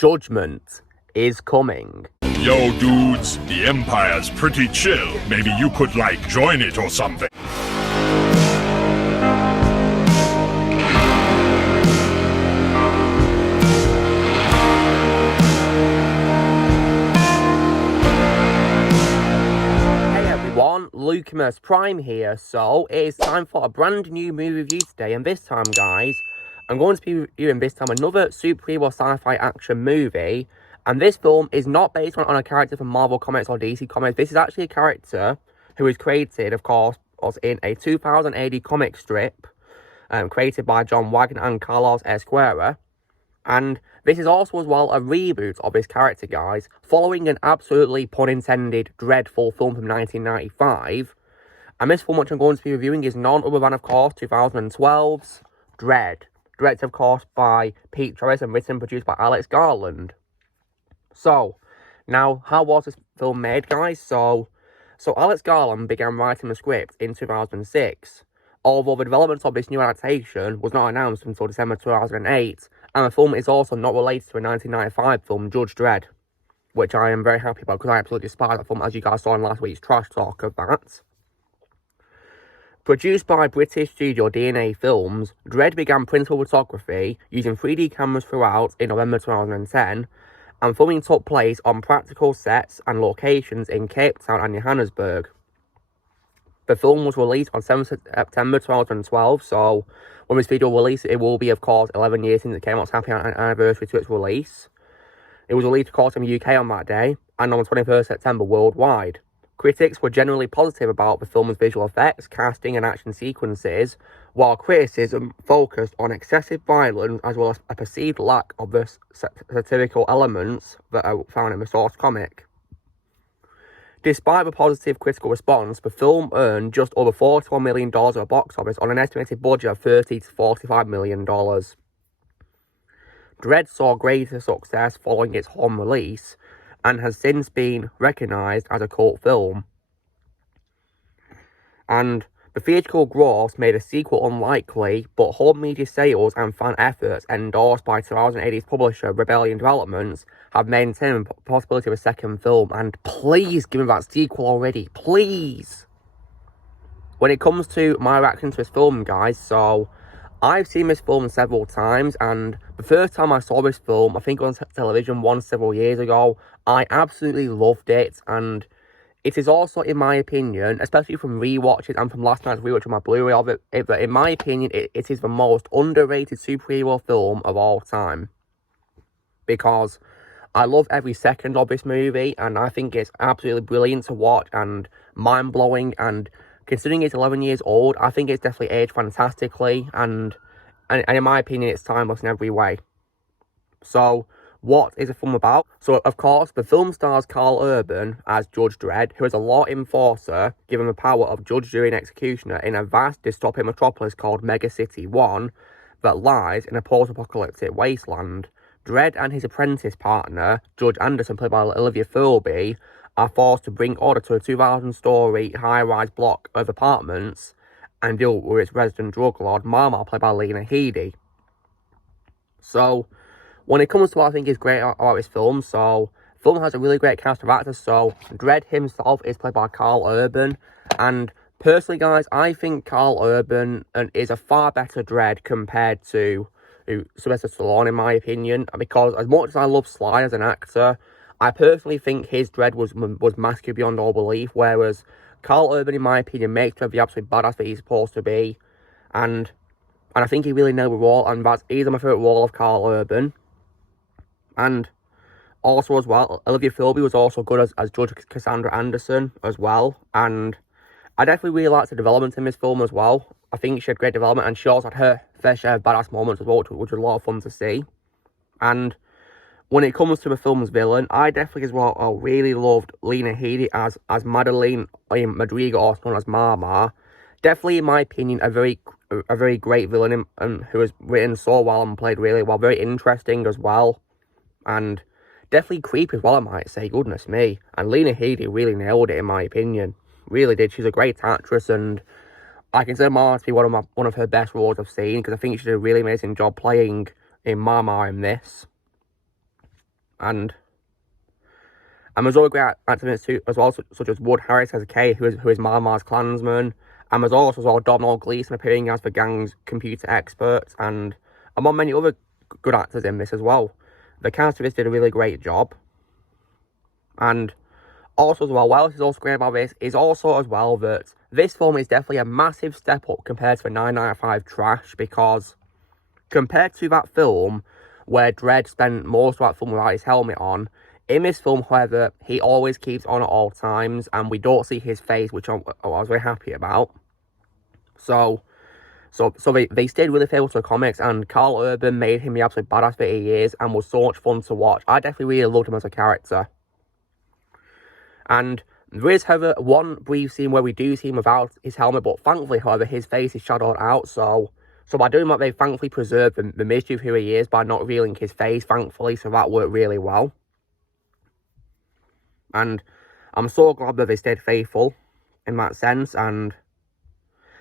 Judgment is coming. Yo, dudes, the Empire's pretty chill. Maybe you could, join it or something. Lucimus Prime here, so it is time for a brand new movie review today, and this time, guys, I'm going to be reviewing another superhero sci-fi action movie, and this film is not based on a character from Marvel Comics or DC Comics. This is actually a character who was created, of course, in a 2000 AD comic strip, created by John Wagner and Carlos Esquerra. And this is also as well a reboot of this character, guys, following an absolutely, pun intended, dreadful film from 1995. And this film which I'm going to be reviewing is none other than, of course, 2012's DREDD. Directed, of course, by Pete Travis and written and produced by Alex Garland. So, now, how was this film made, guys? So Alex Garland began writing the script in 2006, although the development of this new adaptation was not announced until December 2008, and the film is also not related to a 1995 film, Judge Dredd, which I am very happy about, because I absolutely despise that film, as you guys saw in last week's trash talk of that. Produced by British studio DNA Films, DREDD began principal photography using 3D cameras throughout in November 2010, and filming took place on practical sets and locations in Cape Town and Johannesburg. The film was released on 7th September 2012, so when this video released, it will be, of course, 11 years since it came out. It's happy anniversary to its release. It was released, of course, in the UK on that day, and on the 21st September worldwide. Critics were generally positive about the film's visual effects, casting, and action sequences, while criticism focused on excessive violence as well as a perceived lack of the satirical elements that are found in the source comic. Despite the positive critical response, the film earned just over $41 million at the box office on an estimated budget of $30 to $45 million. DREDD saw greater success following its home release, and has since been recognised as a cult film. And the theatrical gross made a sequel unlikely, but home media sales and fan efforts endorsed by 2080's publisher Rebellion Developments have maintained the possibility of a second film, and please give me that sequel already, please! When it comes to my reaction to this film, guys, so I've seen this film several times, and the first time I saw this film, I think on television once several years ago, I absolutely loved it, and it is also, in my opinion, especially from rewatches and from last night's rewatch of my Blu-ray of it, that in my opinion, it is the most underrated superhero film of all time. Because I love every second of this movie, and I think it's absolutely brilliant to watch and mind-blowing, and considering it's 11 years old, I think it's definitely aged fantastically, and in my opinion, it's timeless in every way. So, what is the film about? So, of course, the film stars Karl Urban as Judge Dredd, who is a law enforcer given the power of judge, jury, and executioner in a vast dystopian metropolis called Mega City 1 that lies in a post-apocalyptic wasteland. Dredd and his apprentice partner, Judge Anderson, played by Olivia Thirlby, are forced to bring order to a 2,000-storey high-rise block of apartments and deal with its resident drug lord, Mama, played by Lena Headey. So, when it comes to what I think is great about this film, so the film has a really great cast of actors. So Dredd himself is played by Karl Urban, and personally, guys, I think Karl Urban is a far better Dredd compared to Sylvester Stallone, in my opinion, because as much as I love Sly as an actor, I personally think his Dredd was masculine beyond all belief, whereas Karl Urban, in my opinion, makes Dredd the absolute badass that he's supposed to be, and I think he really nailed the role, and that's either my favourite role of Karl Urban. And also as well, Olivia Thirlby was also good as Judge Cassandra Anderson as well. And I definitely really liked the development in this film as well. I think she had great development, and she also had her fair share of badass moments as well, which was a lot of fun to see. And when it comes to the film's villain, I definitely as well really loved Lena Headey as Madeline Madrigal, also known as Mama. Definitely, in my opinion, a very great villain, and who was written so well and played really well. Very interesting as well. And definitely creepy as well, I might say, goodness me. And Lena Headey really nailed it, in my opinion. Really did. She's a great actress, and I consider Mama to be one of her best roles I've seen, because I think she did a really amazing job playing in Mama in this. And there's other great actors too, as well, such as Wood Harris as Kay, who is Marmar's Klansman. And there's also as well Domhnall Gleeson appearing as the gang's computer expert, and among many other good actors in this as well. The cast of this did a really great job. And also as well, what else is also great about this is also as well that this film is definitely a massive step up compared to the 995 trash, because compared to that film where Dredd spent most of that film without his helmet on, in this film, however, he always keeps on at all times, and we don't see his face, which I was very happy about. So they stayed really faithful to the comics, and Carl Urban made him the absolute badass that he is, and was so much fun to watch. I definitely really loved him as a character. And there is, however, one brief scene where we do see him without his helmet, but thankfully, however, his face is shadowed out, so by doing that, they thankfully preserved the mystery of who he is by not revealing his face, thankfully, so that worked really well. And I'm so glad that they stayed faithful in that sense, and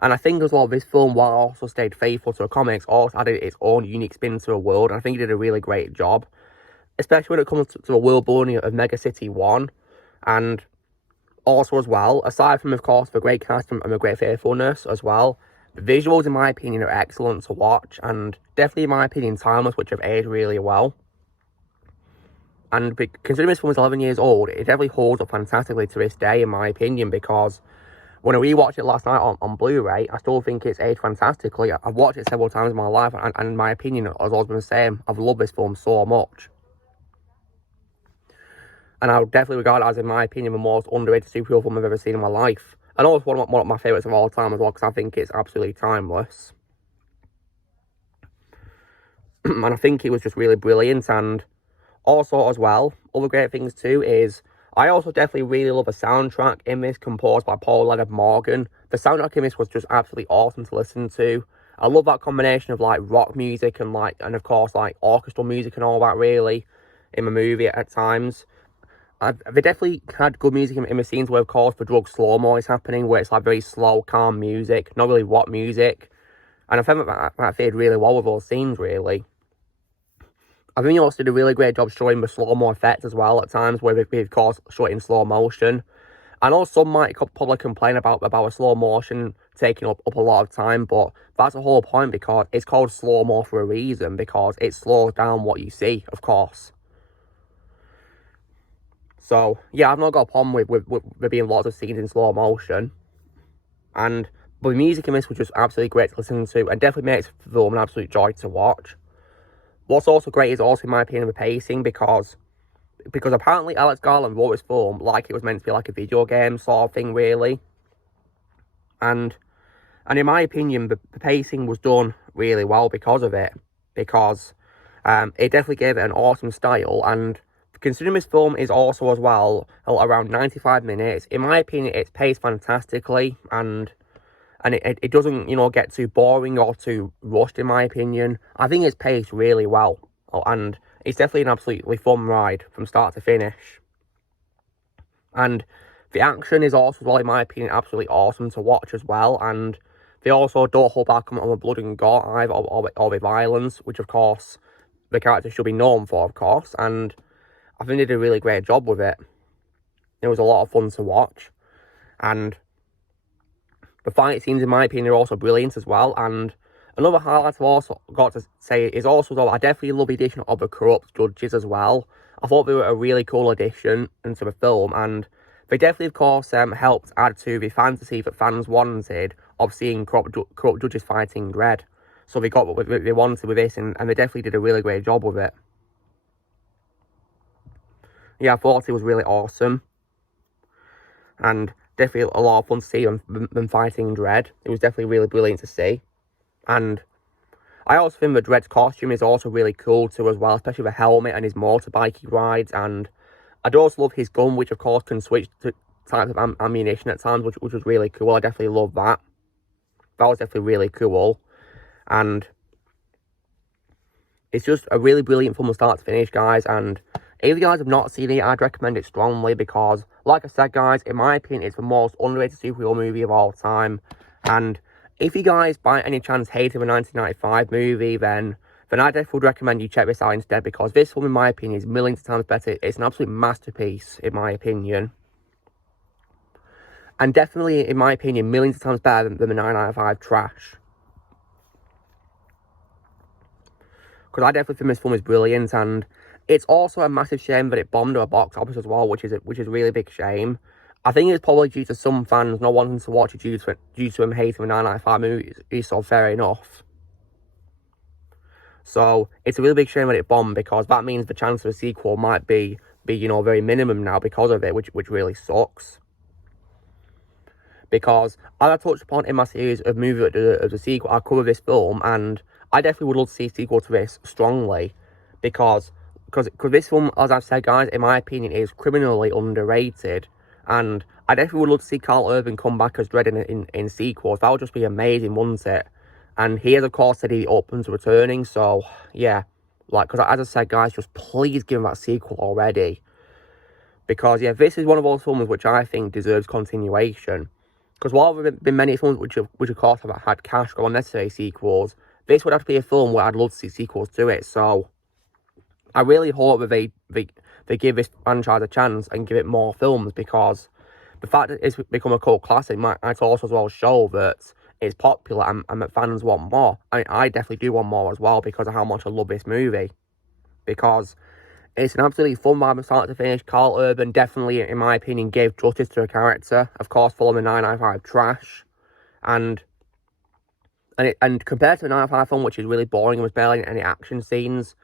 I think as well, this film, while also stayed faithful to the comics, also added its own unique spin to the world, and I think it did a really great job, especially when it comes to the world building of Mega City 1, and also as well, aside from, of course, the great cast and the great faithfulness as well, the visuals, in my opinion, are excellent to watch, and definitely, in my opinion, timeless, which have aged really well. And considering this film was 11 years old, it definitely holds up fantastically to this day, in my opinion, because when I rewatched it last night on Blu-ray, I still think it's aged fantastically. I've watched it several times in my life, and in my opinion, as I've been saying, I've loved this film so much. And I would definitely regard it as, in my opinion, the most underrated superhero film I've ever seen in my life. And also one of my favourites of all time as well, because I think it's absolutely timeless. And I think it was just really brilliant, and also, as well, other great things too is, I also definitely really love the soundtrack in this, composed by Paul Leonard Morgan. The soundtrack in this was just absolutely awesome to listen to. I love that combination of, like, rock music and of course, like, orchestral music and all that, really, in the movie at times. They definitely had good music in the scenes where, of course, the drug slow-mo is happening, where it's, like, very slow, calm music, not really rock music. And I found that fitted really well with those scenes, really. I think he also did a really great job showing the slow-mo effect as well at times, where we of course, show it in slow motion. I know some might probably complain about a slow motion taking up a lot of time, but that's the whole point, because it's called slow-mo for a reason, because it slows down what you see, of course. So, yeah, I've not got a problem with there being lots of scenes in slow motion. But the music in this was just absolutely great to listen to, and definitely makes the film an absolute joy to watch. What's also great is also, in my opinion, the pacing, because apparently Alex Garland wrote this film like it was meant to be like a video game sort of thing, really. And in my opinion, the pacing was done really well because of it, because it definitely gave it an awesome style. And considering this film is also as well around 95 minutes, in my opinion, it's paced fantastically, and it doesn't, get too boring or too rushed, in my opinion. I think it's paced really well, and it's definitely an absolutely fun ride from start to finish. And the action is also, well, in my opinion, absolutely awesome to watch as well, and they also don't hold back on the blood and gore either, or the violence, which, of course, the character should be known for, of course, and I think they did a really great job with it. It was a lot of fun to watch, and the fight scenes, in my opinion, are also brilliant as well. And another highlight I've also got to say is also, though, I definitely love the addition of the corrupt judges as well. I thought they were a really cool addition into the film, and they definitely, of course, helped add to the fantasy that fans wanted of seeing corrupt judges fighting Dredd. So they got what they wanted with this, and they definitely did a really great job with it. Yeah, I thought it was really awesome, and definitely a lot of fun to see them fighting Dredd. It was definitely really brilliant to see. And I also think that Dredd's costume is also really cool too as well, especially the helmet and his motorbike he rides. And I do also love his gun, which of course can switch to types of ammunition at times, which was really cool. I definitely love that. That was definitely really cool. And it's just a really brilliant film from start to finish, guys. And if you guys have not seen it, I'd recommend it strongly, because, like I said, guys, in my opinion, it's the most underrated superhero movie of all time. And if you guys, by any chance, hated the 1995 movie, then then I definitely would recommend you check this out instead, because this film, in my opinion, is millions of times better. It's an absolute masterpiece, in my opinion. And definitely, in my opinion, millions of times better than the 9 out of 5 trash. Because I definitely think this film is brilliant, and it's also a massive shame that it bombed at a box office as well, which is a really big shame. I think it's probably due to some fans not wanting to watch it due to him hating the 9 out of 5 movies, so fair enough. So it's a really big shame that it bombed, because that means the chance of a sequel might be very minimum now because of it, which really sucks. Because as I touched upon in my series of movie of the sequel, I cover this film, and I definitely would love to see a sequel to this strongly, because this film, as I've said, guys, in my opinion, is criminally underrated, and I definitely would love to see Carl Urban come back as DREDD in sequels. That would just be amazing, wouldn't it? And he has, of course, said he's open to returning, so, yeah. Because as I said, guys, just please give him that sequel already. Because, yeah, this is one of those films which I think deserves continuation. Because while there have been many films which of course, have had cash or unnecessary sequels, this would have to be a film where I'd love to see sequels to it. So, I really hope that they give this franchise a chance and give it more films, because the fact that it's become a cult classic might also as well show that it's popular and that fans want more. I mean, I definitely do want more as well, because of how much I love this movie. Because it's an absolutely fun ride from start to finish. Carl Urban definitely, in my opinion, gave justice to a character. Of course, following the 9 out of 5 trash. And compared to the 9 out of 5 film, which is really boring and was barely any action scenes,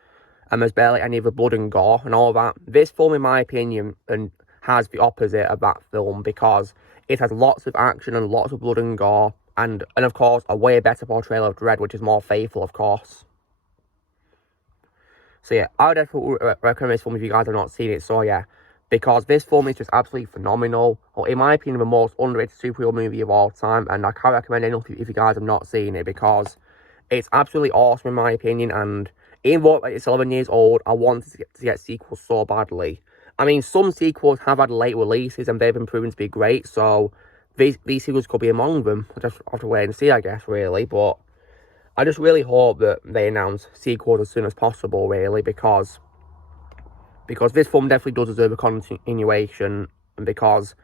and there's barely any of the blood and gore and all that, this film, in my opinion, has the opposite of that film, because it has lots of action and lots of blood and gore, and of course, a way better portrayal of DREDD, which is more faithful, of course. So yeah, I would definitely recommend this film if you guys have not seen it. So yeah, because this film is just absolutely phenomenal. Or in my opinion, the most underrated superhero movie of all time, and I can't recommend it enough if you guys have not seen it, because it's absolutely awesome in my opinion. And even though it's 11 years old, I wanted to get sequels so badly. I mean, some sequels have had late releases and they've been proven to be great, so these sequels could be among them. I just have to wait and see, I guess, really. But I just really hope that they announce sequels as soon as possible, really, because this film definitely does deserve a continuation, and because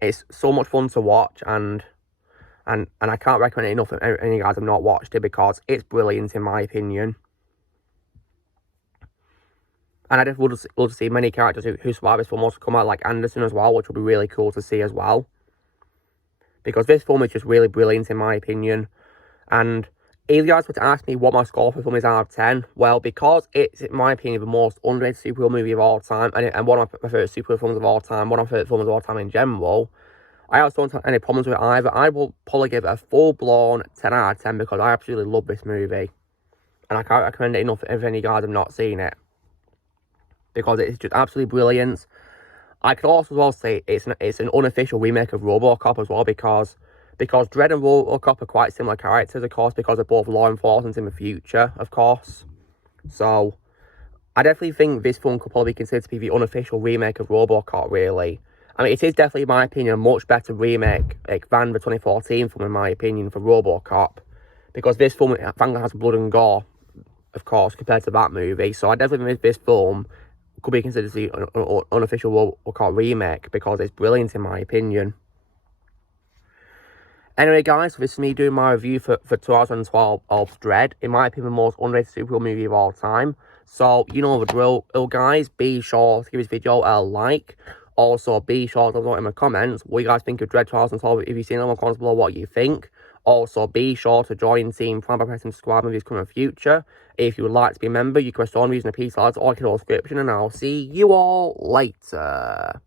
it's so much fun to watch, and I can't recommend it enough if any of you guys have not watched it, because it's brilliant in my opinion. And I just would love to see many characters who survive this film also come out, like Anderson as well, which would be really cool to see as well. Because this film is just really brilliant in my opinion. And if you guys were to ask me what my score for the film is out of 10, well, because it's, in my opinion, the most underrated superhero movie of all time, and one of my favourite superhero films of all time, one of my favourite films of all time in general, I also don't have any problems with it either. I will probably give it a full-blown 10 out of 10, because I absolutely love this movie. And I can't recommend it enough if any of you guys have not seen it, because it's just absolutely brilliant. I could also as well say it's an unofficial remake of RoboCop as well, because DREDD and RoboCop are quite similar characters, of course, because they're both law enforcement in the future, of course. So, I definitely think this film could probably be considered to be the unofficial remake of RoboCop, really. I mean, it is definitely, in my opinion, a much better remake than the 2014 film, in my opinion, for RoboCop. Because this film, frankly, has blood and gore, of course, compared to that movie. So, I definitely think this film could be considered to be an unofficial RoboCop remake, because it's brilliant, in my opinion. Anyway, guys, so this is me doing my review for 2012 of DREDD. In my opinion, the most underrated superhero movie of all time. So, you know the drill, guys. Be sure to give this video a like. Also, be sure to let me know in the comments what you guys think of DREDD 2012. If you've seen it, in the comments below what you think. Also, be sure to join Team Prime by pressing subscribe in this coming future. If you would like to be a member, you can press on using the P slides or the description, and I'll see you all later.